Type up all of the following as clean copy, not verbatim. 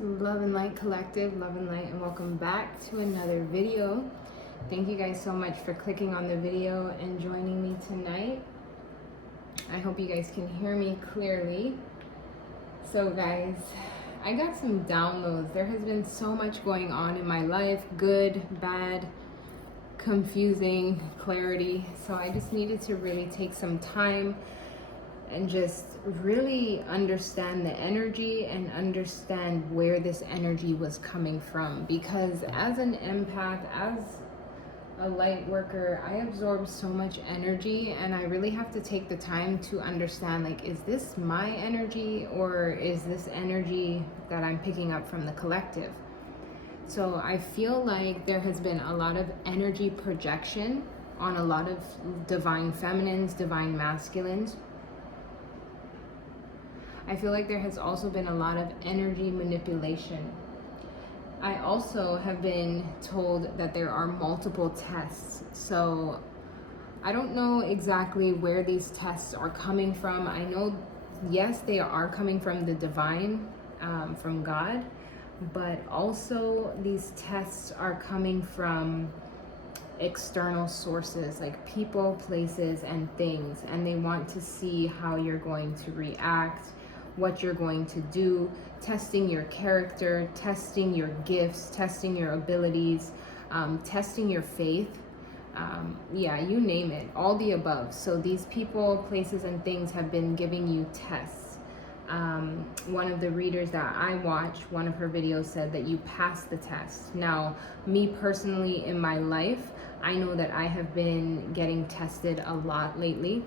Love and light collective, love and light, and welcome back to another video. Thank you guys so much for clicking on the video and joining me tonight. I hope you guys can hear me clearly. So guys, I got some downloads. There has been so much going on in my life, good, bad, confusing, clarity. So I just needed to really take some time and just really understand the energy and understand where this energy was coming from. Because as an empath, as a light worker, I absorb so much energy, and I really have to take the time to understand, like, is this my energy or is this energy that I'm picking up from the collective? So I feel like there has been a lot of energy projection on a lot of divine feminines, divine masculines. I feel like there has also been a lot of energy manipulation. I also have been told that there are multiple tests. So I don't know exactly where these tests are coming from. I know, yes, they are coming from the divine, from God, but also these tests are coming from external sources, like people, places, and things, and they want to see how you're going to react, what you're going to do, testing your character, testing your gifts, testing your abilities, testing your faith. Yeah, you name it, all the above. So these people, places, and things have been giving you tests. One of the readers that I watch, one of her videos said that you passed the test. Now, me personally in my life, I know that I have been getting tested a lot lately,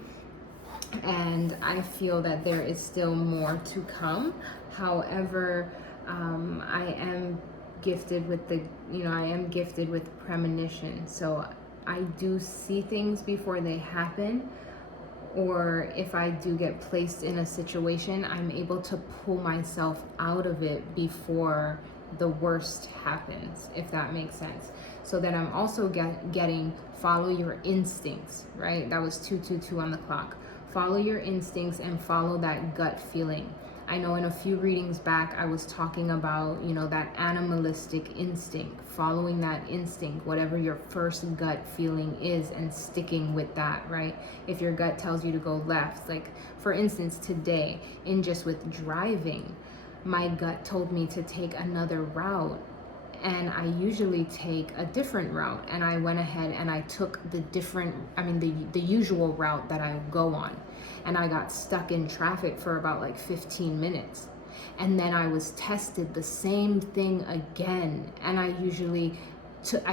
and I feel that there is still more to come. However, I am gifted with premonition. So I do see things before they happen, or if I do get placed in a situation, I'm able to pull myself out of it before the worst happens, if that makes sense. So that I'm also getting follow your instincts, right? That was 222 on the clock. Follow your instincts and follow that gut feeling. I know in a few readings back, I was talking about, that animalistic instinct, following that instinct, whatever your first gut feeling is, and sticking with that, right? If your gut tells you to go left, like for instance, today, in just with driving, my gut told me to take another route, and I usually take a different route, and I went ahead and I took the usual route that I go on, and I got stuck in traffic for about like 15 minutes. And then I was tested the same thing again, and I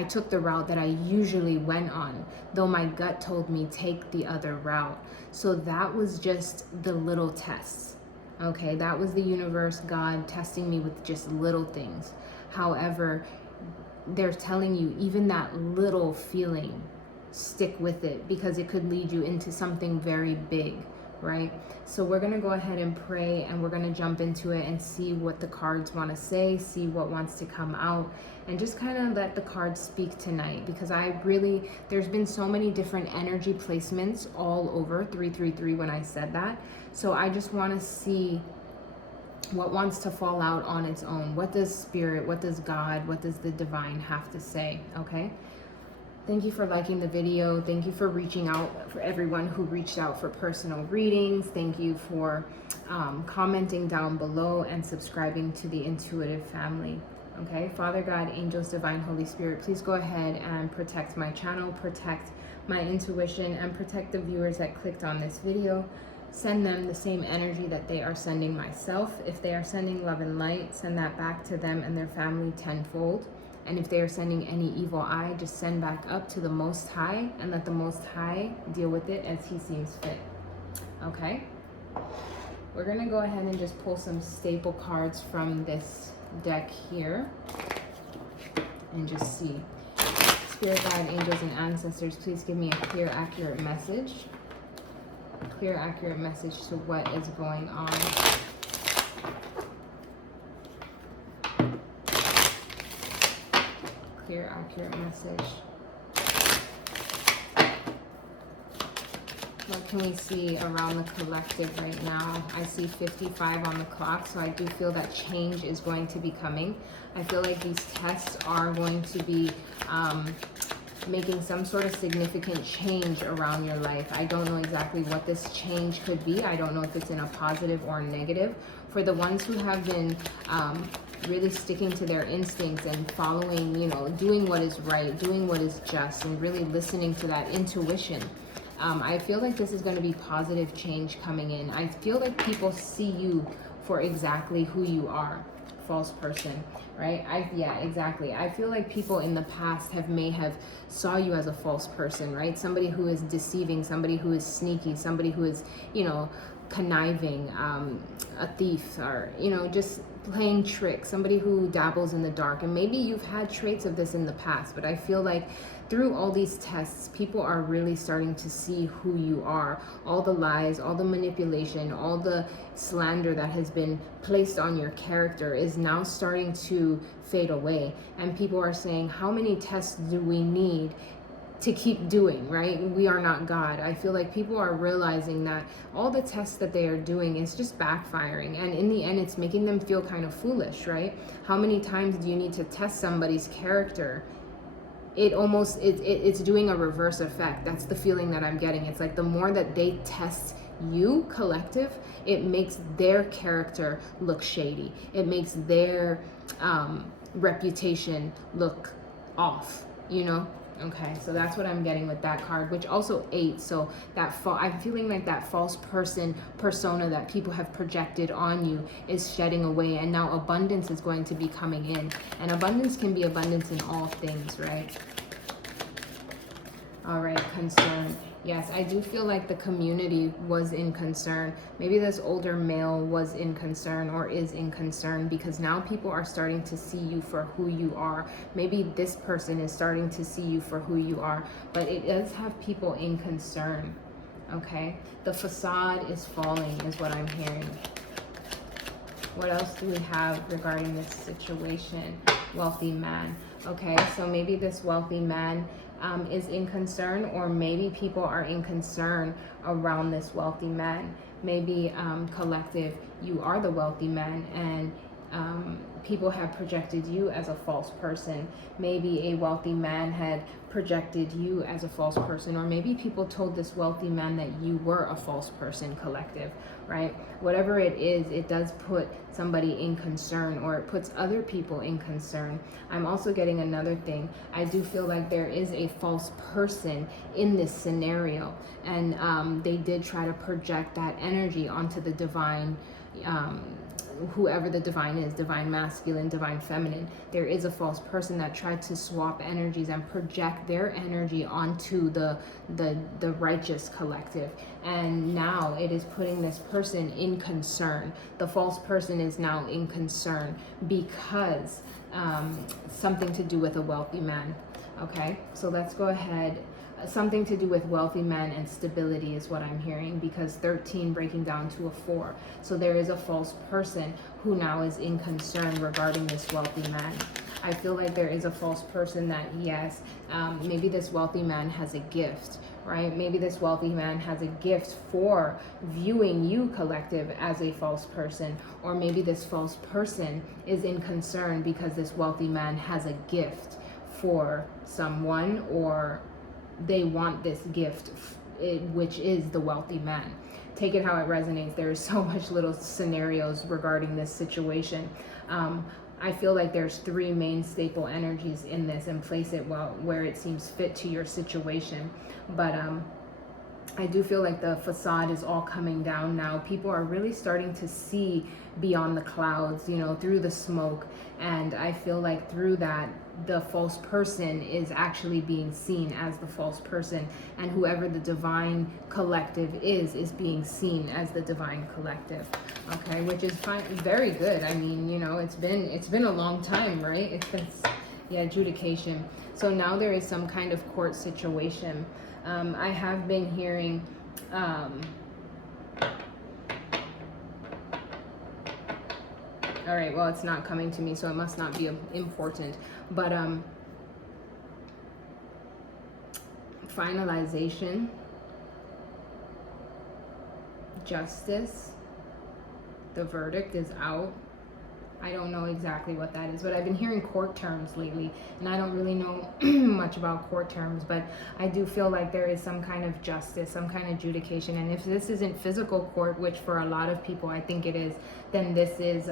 took the route that I usually went on, though my gut told me take the other route. So that was just the little tests. Okay, that was the universe, God testing me with just little things. However, they're telling you, even that little feeling, stick with it, because it could lead you into something very big, right? So we're going to go ahead and pray, and we're going to jump into it and see what the cards want to say, see what wants to come out, and just kind of let the cards speak tonight, because there's been so many different energy placements all over 333 when I said that. So I just want to see what wants to fall out on its own. What does spirit, what does God, what does the divine have to say? Okay. Thank you for liking the video. Thank you for reaching out, for everyone who reached out for personal readings. Thank you for commenting down below and subscribing to the Intuitive family. Okay, Father God, angels, divine, Holy Spirit, please go ahead and protect my channel, protect my intuition, and protect the viewers that clicked on this video. Send them the same energy that they are sending myself. If they are sending love and light, send that back to them and their family tenfold. And if they are sending any evil eye, just send back up to the Most High, and let the Most High deal with it as He seems fit. Okay? We're going to go ahead and just pull some staple cards from this deck here and just see. Spirit guide, angels, and ancestors, please give me a clear, accurate message. Clear, accurate message to what is going on. Clear, accurate message. What can we see around the collective right now? I see 55 on the clock, so I do feel that change is going to be coming. I feel like these tests are going to be making some sort of significant change around your life. I don't know exactly what this change could be. I don't know if it's in a positive or a negative. For the ones who have been really sticking to their instincts and following, you know, doing what is right, doing what is just, and really listening to that intuition, I feel like this is going to be positive change coming in. I feel like people see you for exactly who you are. False person, right? Yeah, exactly. I feel like people in the past may have saw you as a false person, right? Somebody who is deceiving, somebody who is sneaky, somebody who is, you know, conniving, a thief, or, you know, just playing tricks, somebody who dabbles in the dark. And maybe you've had traits of this in the past, but I feel like through all these tests, people are really starting to see who you are. All the lies, all the manipulation, all the slander that has been placed on your character is now starting to fade away. And people are saying, how many tests do we need to keep doing, right? We are not God. I feel like people are realizing that all the tests that they are doing is just backfiring. And in the end, it's making them feel kind of foolish, right? How many times do you need to test somebody's character? It's doing a reverse effect. That's the feeling that I'm getting. It's like the more that they test you, collective, it makes their character look shady. It makes their reputation look off, you know? Okay, so that's what I'm getting with that card, which also 8. So that I'm feeling like that false person persona that people have projected on you is shedding away, and now abundance is going to be coming in. And abundance can be abundance in all things, right? All right, concern. Yes, I do feel like the community was in concern. Maybe this older male was in concern or is in concern, because now people are starting to see you for who you are. Maybe this person is starting to see you for who you are, but it does have people in concern, okay? The facade is falling is what I'm hearing. What else do we have regarding this situation? Wealthy man. Okay, so maybe this wealthy man is in concern, or maybe people are in concern around this wealthy man. Maybe collective, you are the wealthy man, and people have projected you as a false person. Maybe a wealthy man had projected you as a false person, or maybe people told this wealthy man that you were a false person, collective, right? Whatever it is, it does put somebody in concern, or it puts other people in concern. I'm also getting another thing. I do feel like there is a false person in this scenario, and they did try to project that energy onto the divine, whoever the divine is, divine masculine, divine feminine. There is a false person that tried to swap energies and project their energy onto the righteous collective, and now it is putting this person in concern. The false person is now in concern because something to do with a wealthy man. Okay, so let's go ahead. Something to do with wealthy man and stability is what I'm hearing, because 13 breaking down to a 4. So there is a false person who now is in concern regarding this wealthy man. I feel like there is a false person that, yes, maybe this wealthy man has a gift, right? Maybe this wealthy man has a gift for viewing you, collective, as a false person. Or maybe this false person is in concern because this wealthy man has a gift for someone, or they want this gift, which is the wealthy man. Take it how it resonates. There's so much little scenarios regarding this situation. I feel like there's 3 main staple energies in this, and place it well where it seems fit to your situation. But I do feel like the facade is all coming down now. People are really starting to see beyond the clouds, you know, through the smoke. And I feel like through that, the false person is actually being seen as the false person, and whoever the divine collective is being seen as the divine collective. Okay, which is fine, very good. I mean, you know, it's been a long time, right? It's been, yeah, adjudication. So now there is some kind of court situation. I have been hearing all right, well, it's not coming to me, so it must not be important. But finalization. justice. The verdict is out. I don't know exactly what that is, but I've been hearing court terms lately, and I don't really know much about court terms, but I do feel like there is some kind of justice, some kind of adjudication. And if this isn't physical court, which for a lot of people I think it is, then this is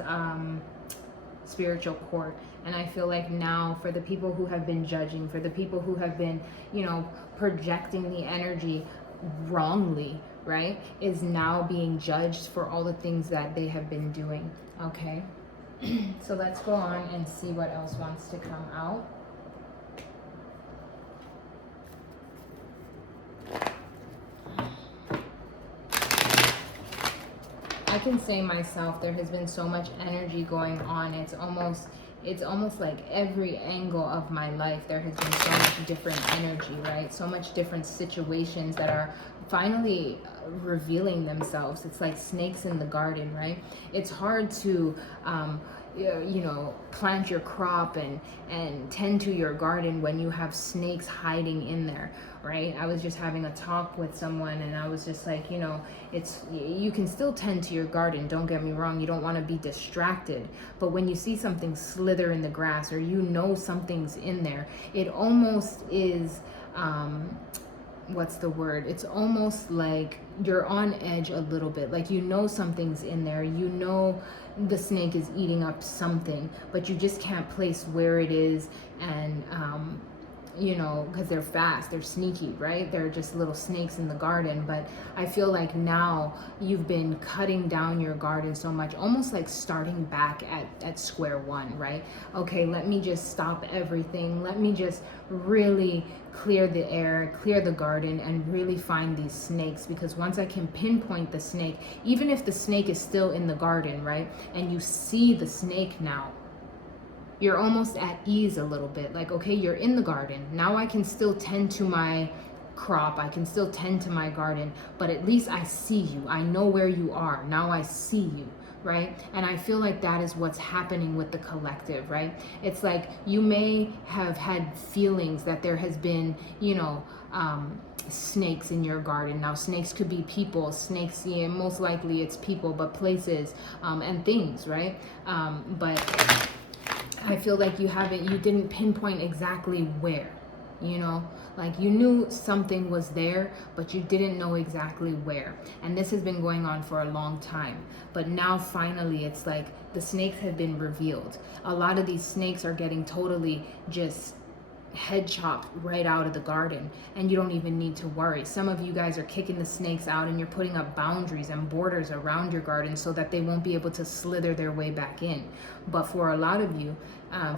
spiritual court. And I feel like now, for the people who have been judging, for the people who have been, you know, projecting the energy wrongly, right, is now being judged for all the things that they have been doing. Okay. So let's go on and see what else wants to come out. I can say myself, there has been so much energy going on. It's almost like every angle of my life there has been so much different energy, right? So much different situations that are finally revealing themselves. It's like snakes in the garden, right? It's hard to you know, plant your crop and tend to your garden when you have snakes hiding in there, right? I was just having a talk with someone, and I was just like, you know, you can still tend to your garden, don't get me wrong, you don't want to be distracted, but when you see something slither in the grass, or you know something's in there, it almost is what's the word? It's almost like you're on edge a little bit. Like, you know something's in there. You know the snake is eating up something, but you just can't place where it is. And, you know, because they're fast, they're sneaky, right? They're just little snakes in the garden. But I feel like now you've been cutting down your garden so much, almost like starting back at square one, right? Okay, let me just stop everything. Let me just really clear the air, clear the garden, and really find these snakes. Because once I can pinpoint the snake, even if the snake is still in the garden, right, and you see the snake now, you're almost at ease a little bit. Like, okay, you're in the garden. Now I can still tend to my crop. I can still tend to my garden, but at least I see you. I know where you are. Now I see you, right? And I feel like that is what's happening with the collective, right? It's like you may have had feelings that there has been, you know, snakes in your garden. Now, snakes could be people. Snakes, yeah, most likely it's people, but places and things, right? But I feel like you didn't pinpoint exactly where, you know, like you knew something was there, but you didn't know exactly where. And this has been going on for a long time. But now finally, it's like the snakes have been revealed. A lot of these snakes are getting totally just head chopped right out of the garden, and you don't even need to worry. Some of you guys are kicking the snakes out, and you're putting up boundaries and borders around your garden so that they won't be able to slither their way back in. But for a lot of you,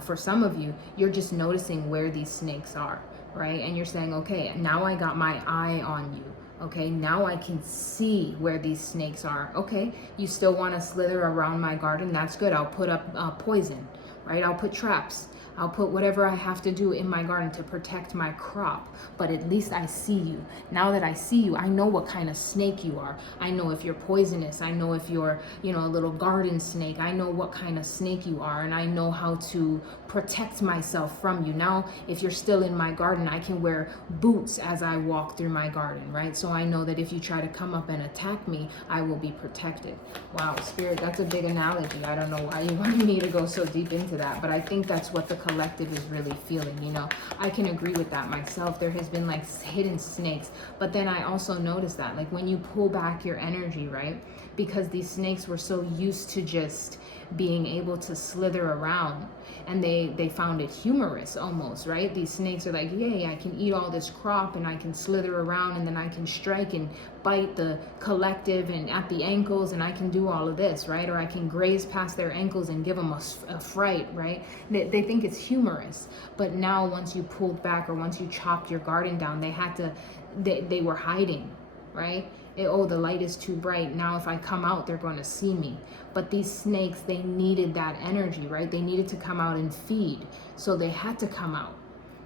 for some of you, you're just noticing where these snakes are, right? And you're saying, okay, now I got my eye on you. Okay, now I can see where these snakes are. Okay, you still want to slither around my garden? That's good. I'll put up poison, right? I'll put traps. I'll put whatever I have to do in my garden to protect my crop, but at least I see you. Now that I see you, I know what kind of snake you are. I know if you're poisonous. I know if you're, you know, a little garden snake. I know what kind of snake you are, and I know how to protect myself from you. Now, if you're still in my garden, I can wear boots as I walk through my garden, right? So I know that if you try to come up and attack me, I will be protected. Wow, Spirit, that's a big analogy. I don't know why you wanted me to go so deep into that, but I think that's what the collective is really feeling. You know, I can agree with that myself. There has been like hidden snakes, but then I also noticed that like when you pull back your energy, right, because these snakes were so used to just being able to slither around, and they found it humorous almost, right? These snakes are like, yay, I can eat all this crop, and I can slither around, and then I can strike and bite the collective and at the ankles, and I can do all of this, right? Or I can graze past their ankles and give them a fright, right? They think it's humorous. But now once you pulled back, or once you chopped your garden down, they were hiding, right? Oh, the light is too bright. Now if I come out, they're going to see me. But these snakes, they needed that energy, right? They needed to come out and feed. So they had to come out.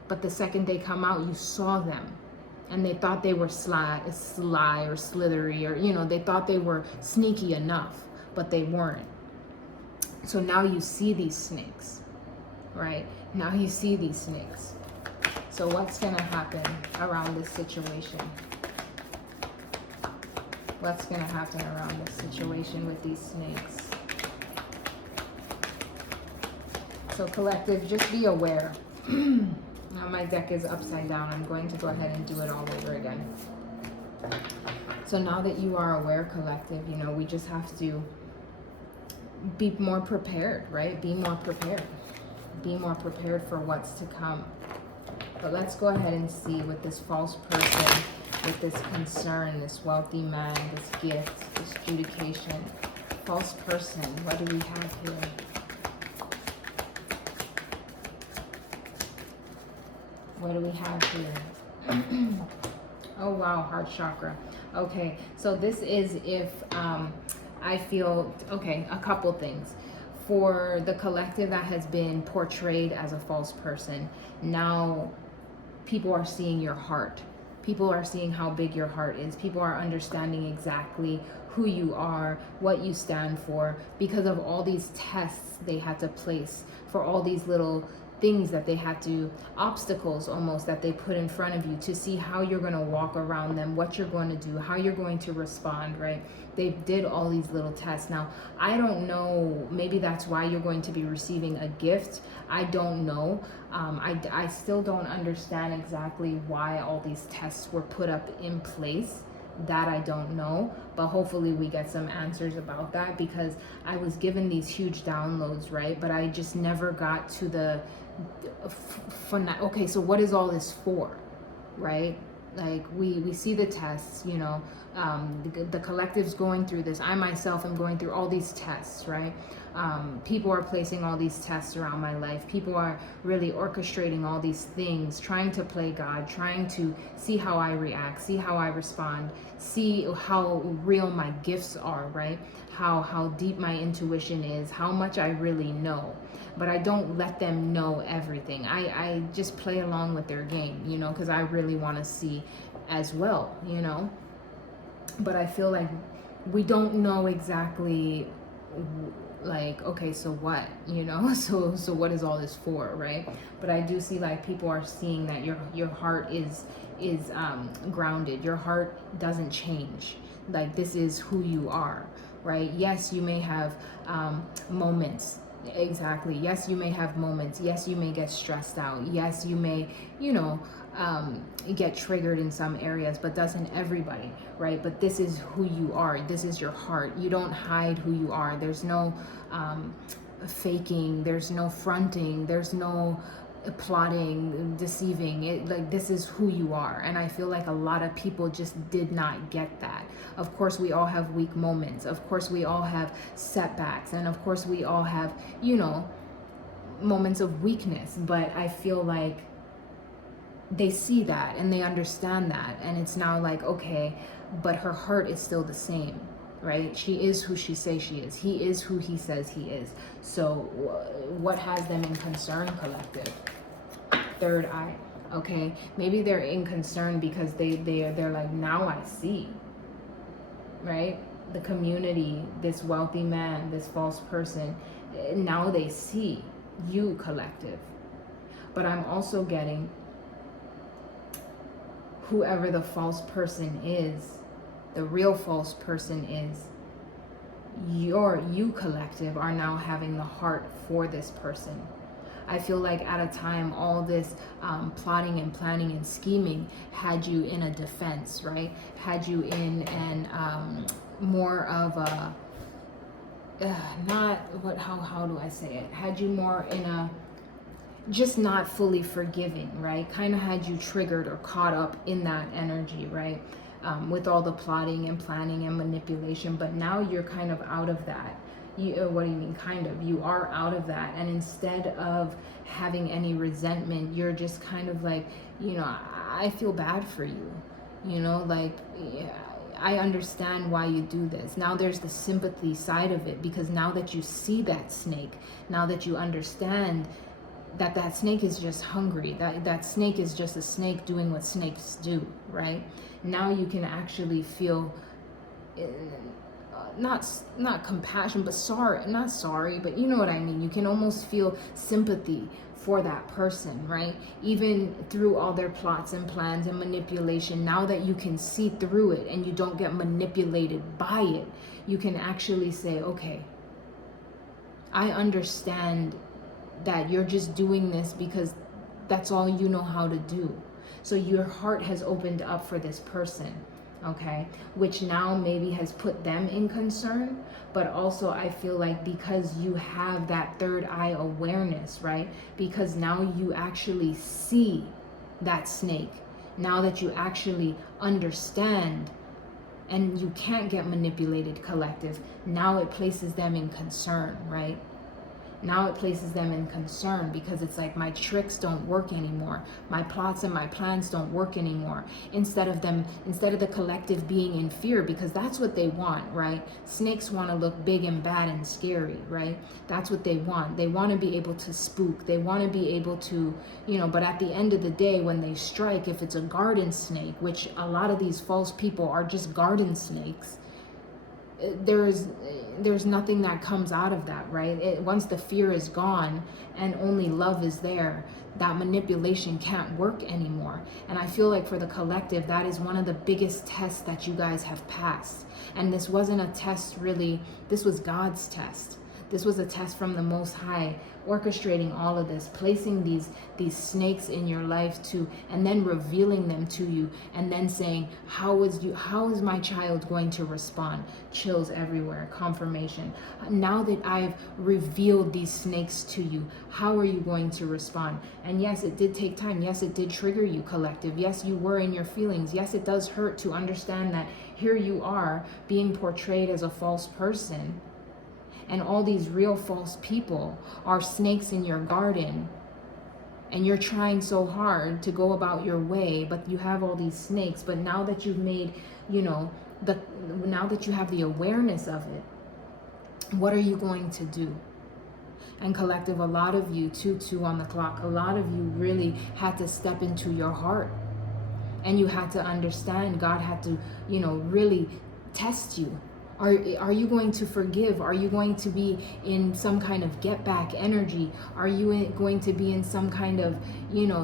But the second they come out, you saw them. And they thought they were sly or slithery, or, you know, they thought they were sneaky enough, but they weren't. So now you see these snakes, right? Now you see these snakes. So what's going to happen around this situation? What's going to happen around this situation with these snakes? So collective, just be aware. Now my deck is upside down. I'm going to go ahead and do it all over again. So now that you are aware, collective, you know, we just have to be more prepared, right? Be more prepared. Be more prepared for what's to come. But let's go ahead and see with this false person, with this concern, this wealthy man, this gift, this adjudication. False person, what do we have here? What do we have here? Oh wow, heart chakra. Okay, so this is if I feel, okay, a couple things. For the collective that has been portrayed as a false person, now people are seeing your heart. People are seeing how big your heart is. People are understanding exactly who you are, what you stand for, because of all these tests they had to place, for all these little things that they had to, obstacles almost that they put in front of you to see how you're going to walk around them, what you're going to do, how you're going to respond, right? They did all these little tests. Now, I don't know, maybe that's why you're going to be receiving a gift. I don't know. I still don't understand exactly why all these tests were put up in place. That I don't know, but hopefully we get some answers about that, because I was given these huge downloads, right? But I just never got to the okay, so what is all this for, right? Like we see the tests, you know, the collective's going through this. I myself am going through all these tests, right? People are placing all these tests around my life. People are really orchestrating all these things, trying to play God, trying to see how I react, see how I respond, see how real my gifts are, right? How deep my intuition is, how much I really know. But I don't let them know everything. I just play along with their game, you know, because I really want to see as well, you know. But I feel like we don't know exactly, like, okay, so what, you know, so what is all this for, right? But I do see like people are seeing that your heart is grounded. Your heart doesn't change. Like, this is who you are, right? Yes, you may have moments. Exactly. Yes, you may have moments. Yes, you may get stressed out. Yes, you may, you know, get triggered in some areas, but doesn't everybody, right? But this is who you are. This is your heart. You don't hide who you are. There's no faking. There's no fronting. There's no plotting, deceiving. It, like, this is who you are. And I feel like a lot of people just did not get that. Of course we all have weak moments, of course we all have setbacks, and of course we all have, you know, moments of weakness. But I feel like they see that and they understand that, and it's now like, okay, but her heart is still the same, right? She is who she says she is. He is who he says he is. So what has them in concern, collective? Third eye. Okay, maybe they're in concern because they're like, now I see, right? The community, this wealthy man, this false person, now they see you, collective. But I'm also getting whoever the false person is, the real false person is, you collective are now having the heart for this person. I feel like at a time, all this plotting and planning and scheming had you in a defense, right? Had you in an more of a, how do I say it? Had you more in a, just not fully forgiving, right? Kind of had you triggered or caught up in that energy, right? With all the plotting and planning and manipulation. But now you're kind of out of that. What do you mean kind of? You are out of that. And instead of having any resentment, you're just kind of like, you know, I feel bad for you. You know, like, I understand why you do this. Now there's the sympathy side of it, because now that you see that snake, now that you understand that that snake is just hungry, that snake is just a snake doing what snakes do, right? Now you can actually feel, not compassion, but sorry, not sorry, but you know what I mean. You can almost feel sympathy for that person, right? Even through all their plots and plans and manipulation, now that you can see through it and you don't get manipulated by it, you can actually say, okay, I understand that you're just doing this because that's all you know how to do. So your heart has opened up for this person, okay? Which now maybe has put them in concern, but also I feel like because you have that third eye awareness, right? Because now you actually see that snake. Now that you actually understand and you can't get manipulated, collective, now it places them in concern, right? Now it places them in concern because it's like, my tricks don't work anymore. My plots and my plans don't work anymore. Instead of the collective being in fear, because that's what they want, right? Snakes want to look big and bad and scary, right? That's what they want. They want to be able to spook. They want to be able to, but at the end of the day, when they strike, if it's a garden snake, which a lot of these false people are just garden snakes, there's nothing that comes out of that, right? Once the fear is gone and only love is there, that manipulation can't work anymore. And I feel like for the collective, that is one of the biggest tests that you guys have passed. And this wasn't a test really, this was God's test. This was a test from the Most High, orchestrating all of this, placing these snakes in your life and then revealing them to you, and then saying, how is my child going to respond? Chills everywhere, confirmation. Now that I've revealed these snakes to you, how are you going to respond? And yes, it did take time. Yes, it did trigger you, collective. Yes, you were in your feelings. Yes, it does hurt to understand that here you are being portrayed as a false person, and all these real false people are snakes in your garden, and you're trying so hard to go about your way, but you have all these snakes. But now that you've made, now that you have the awareness of it, what are you going to do? And collective, a lot of you, 2-2 on the clock, a lot of you really had to step into your heart, and you had to understand. God had to, really test you. Are you going to forgive? Are you going to be in some kind of get back energy? Are you going to be in some kind of,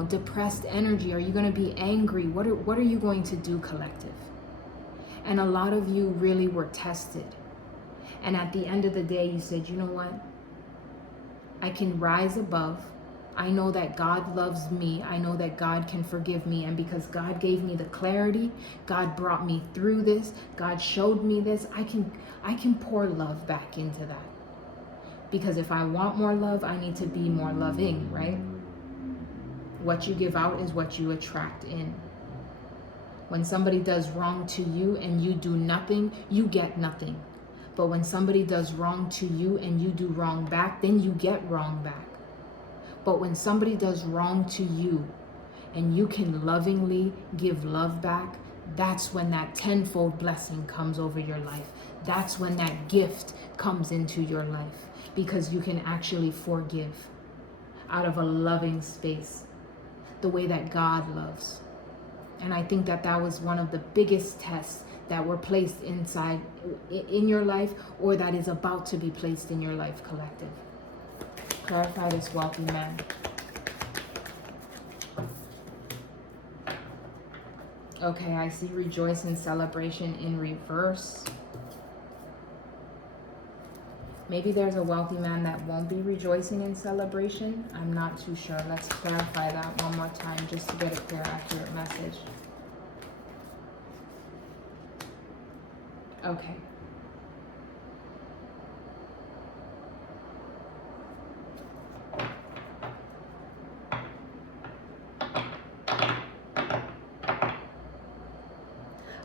depressed energy? Are you going to be angry? What are you going to do, collective? And a lot of you really were tested. And at the end of the day, you said, you know what? I can rise above. I know that God loves me. I know that God can forgive me. And because God gave me the clarity, God brought me through this, God showed me this, I can pour love back into that. Because if I want more love, I need to be more loving, right? What you give out is what you attract in. When somebody does wrong to you and you do nothing, you get nothing. But when somebody does wrong to you and you do wrong back, then you get wrong back. But when somebody does wrong to you and you can lovingly give love back, that's when that tenfold blessing comes over your life. That's when that gift comes into your life, because you can actually forgive out of a loving space, the way that God loves. And I think that was one of the biggest tests that were placed in your life, or that is about to be placed in your life, collective. Clarify this wealthy man. Okay, I see rejoice and celebration in reverse. Maybe there's a wealthy man that won't be rejoicing in celebration. I'm not too sure. Let's clarify that one more time just to get a clear, accurate message. Okay.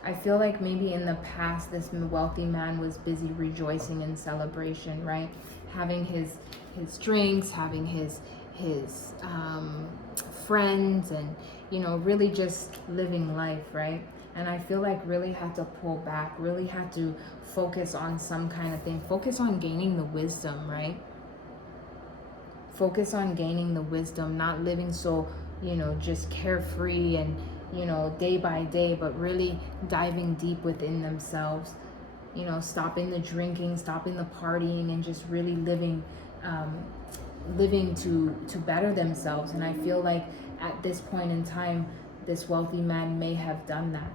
I feel like maybe in the past, this wealthy man was busy rejoicing in celebration, right? Having his drinks, having his friends, and, really just living life, right? And I feel like really had to pull back, really had to focus on some kind of thing. Focus on gaining the wisdom, right? Focus on gaining the wisdom, not living so, just carefree and, day by day, but really diving deep within themselves. you know, stopping the drinking, stopping the partying, and just really living to better themselves. And I feel like at this point in time, this wealthy man may have done that,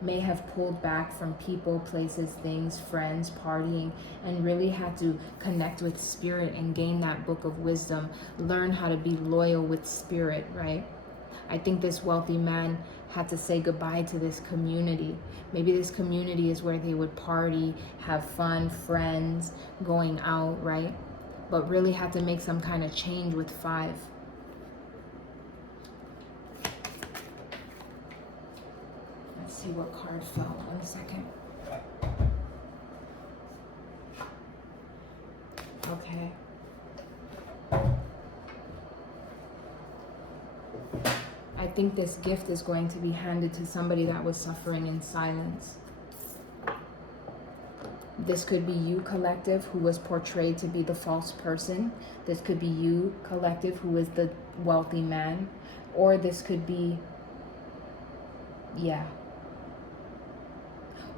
may have pulled back from people, places, things, friends, partying, and really had to connect with spirit and gain that book of wisdom, learn how to be loyal with spirit, right? I think this wealthy man had to say goodbye to this community. Maybe this community is where they would party, have fun, friends, going out, right? But really had to make some kind of change with 5. Let's see what card fell. 1 second. Okay. I think this gift is going to be handed to somebody that was suffering in silence. This could be you, collective, who was portrayed to be the false person. This could be you, collective, who is the wealthy man. Or this could be,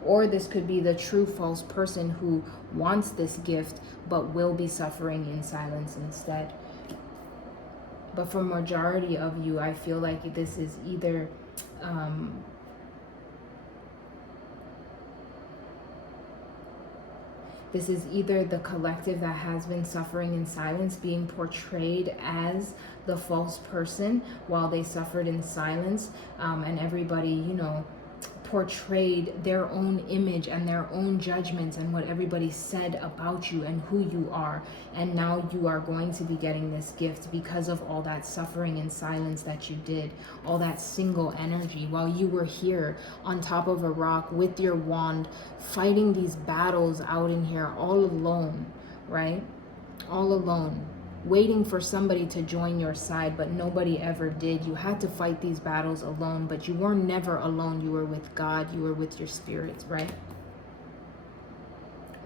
or this could be the true false person who wants this gift but will be suffering in silence instead. But for majority of you, I feel like this is either the collective that has been suffering in silence being portrayed as the false person while they suffered in silence, and everybody, you know, portrayed their own image and their own judgments and what everybody said about you and who you are. And now you are going to be getting this gift because of all that suffering in silence that you did, all that single energy while you were here on top of a rock with your wand, fighting these battles out in here all alone, right? All alone, waiting for somebody to join your side, but nobody ever did. You had to fight these battles alone, but you were never alone. You were with God, you were with your spirits, right?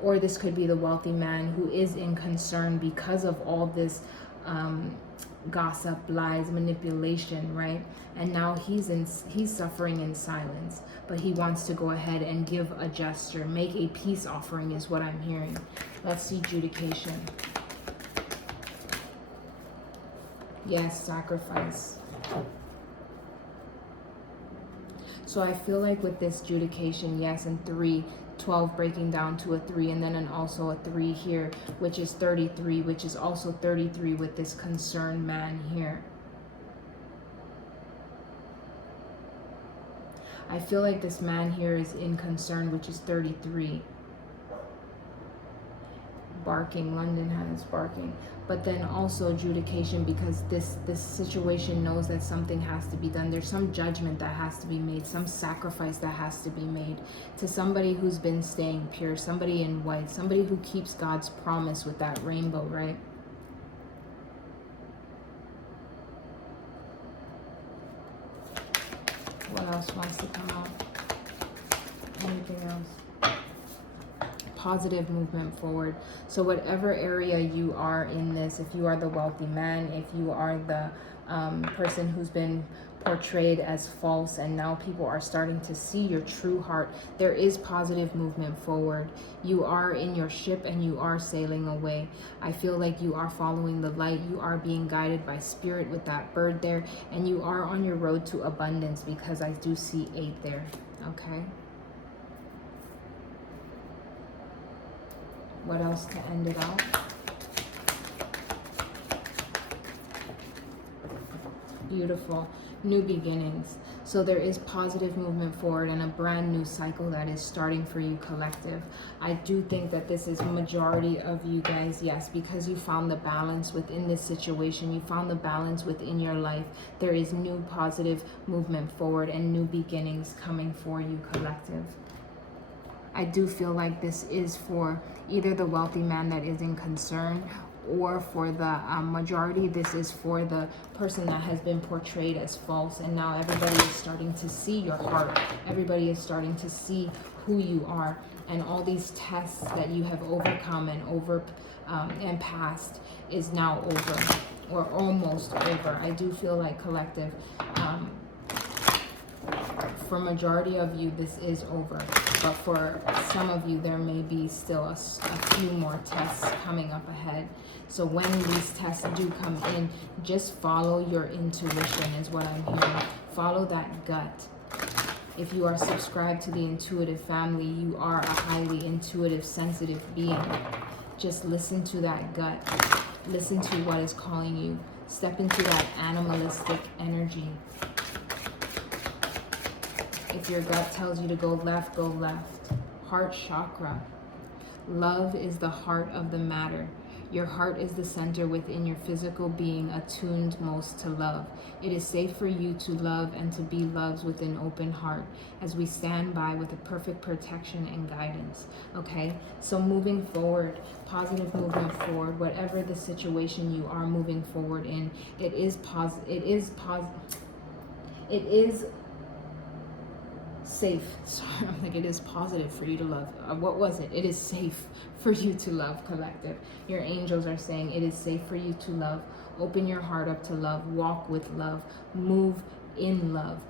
Or this could be the wealthy man who is in concern because of all this gossip, lies, manipulation, right? And now he's suffering in silence, but he wants to go ahead and give a gesture, make a peace offering is what I'm hearing. Let's see judication. Yes, sacrifice. So I feel like with this judication, yes, and 3, 12 breaking down to a 3, and then also a 3 here, which is 33, which is also 33 with this concerned man here. I feel like this man here is in concern, which is 33. Barking, London has barking. But then also adjudication, because this situation knows that something has to be done. There's some judgment that has to be made, some sacrifice that has to be made to somebody who's been staying pure, somebody in white, somebody who keeps God's promise with that rainbow, right? What else wants to come out? Anything else? Positive movement forward. So whatever area you are in this, if you are the wealthy man, if you are the person who's been portrayed as false and now people are starting to see your true heart, there is positive movement forward. You are in your ship and you are sailing away. I feel like you are following the light. You are being guided by spirit with that bird there, and you are on your road to abundance, because I do see 8 there. Okay. What else to end it out? Beautiful. New beginnings. So there is positive movement forward and a brand new cycle that is starting for you, collective. I do think that this is majority of you guys, yes, because you found the balance within this situation. You found the balance within your life. There is new positive movement forward and new beginnings coming for you, collective. I do feel like this is for either the wealthy man that is in concern, or for the majority, this is for the person that has been portrayed as false, and now everybody is starting to see your heart. Everybody is starting to see who you are, and all these tests that you have overcome and passed is now over, or almost over. I do feel like, collective, for majority of you, this is over. But for some of you, there may be still a few more tests coming up ahead. So when these tests do come in, just follow your intuition is what I'm hearing. Follow that gut. If you are subscribed to the intuitive family, you are a highly intuitive, sensitive being. Just listen to that gut. Listen to what is calling you. Step into that animalistic energy. If your gut tells you to go left, go left. Heart chakra. Love is the heart of the matter. Your heart is the center within your physical being, attuned most to love. It is safe for you to love and to be loved with an open heart as we stand by with a perfect protection and guidance. Okay? So moving forward, positive movement forward, whatever the situation you are moving forward in, it is safe. Sorry, I'm like, it is positive for you to love. What was it? It is safe for you to love, collective. Your angels are saying it is safe for you to love. Open your heart up to love. Walk with love. Move in love.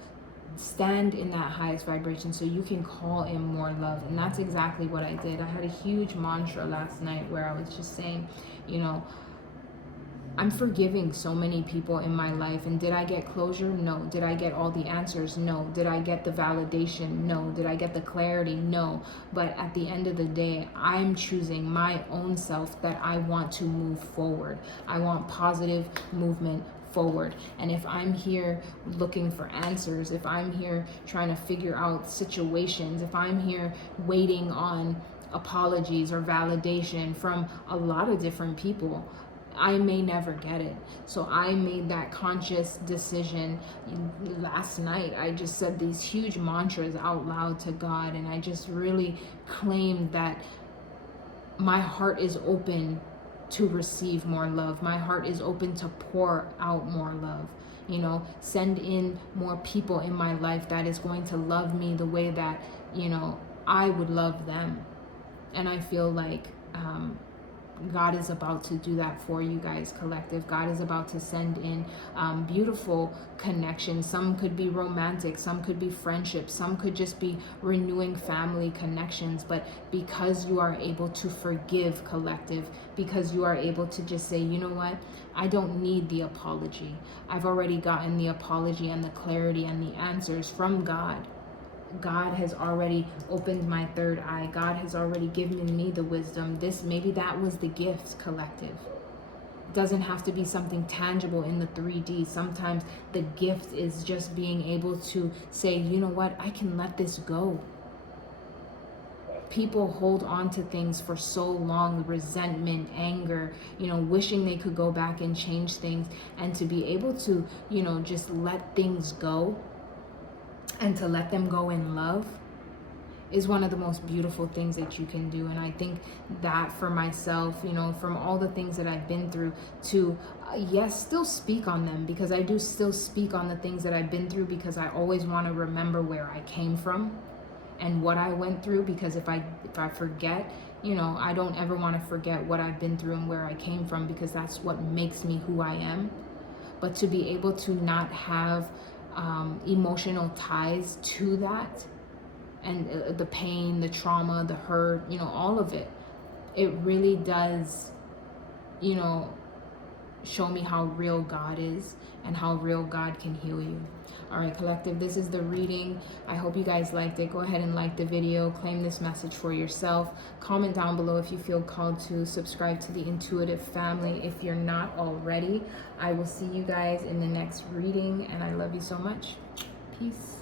Stand in that highest vibration so you can call in more love. And that's exactly what I did. I had a huge mantra last night where I was just saying, you know, I'm forgiving so many people in my life. And did I get closure? No. Did I get all the answers? No. Did I get the validation? No. Did I get the clarity? No. But at the end of the day, I'm choosing my own self that I want to move forward. I want positive movement forward. And if I'm here looking for answers, if I'm here trying to figure out situations, if I'm here waiting on apologies or validation from a lot of different people, I may never get it. So I made that conscious decision last night. I just said these huge mantras out loud to God, and I just really claimed that my heart is open to receive more love. My heart is open to pour out more love. You know, send in more people in my life that is going to love me the way that, you know, I would love them. And I feel like God is about to do that for you guys, collective. God is about to send in beautiful connections. Some could be romantic, some could be friendships, some could just be renewing family connections. But because you are able to forgive, collective, because you are able to just say, you know what, I don't need the apology. I've already gotten the apology and the clarity and the answers from God. God has already opened my third eye. God has already given me the wisdom. Maybe that was the gift, collective. It doesn't have to be something tangible in the 3D. Sometimes the gift is just being able to say, you know what, I can let this go. People hold on to things for so long, resentment, anger, you know, wishing they could go back and change things, and to be able to, you know, just let things go and to let them go in love is one of the most beautiful things that you can do. And I think that for myself, you know, from all the things that I've been through, to yes, still speak on them, because I do still speak on the things that I've been through, because I always want to remember where I came from and what I went through, because if I forget, you know, I don't ever want to forget what I've been through and where I came from, because that's what makes me who I am. But to be able to not have emotional ties to that, and the pain, the trauma, the hurt, you know, all of it, it really does, you know, show me how real God is and how real God can heal you. All right, collective, this is the reading. I hope you guys liked it. Go ahead and like the video, claim this message for yourself. Comment down below if you feel called to subscribe to the intuitive family if you're not already. I will see you guys in the next reading, and I love you so much. Peace.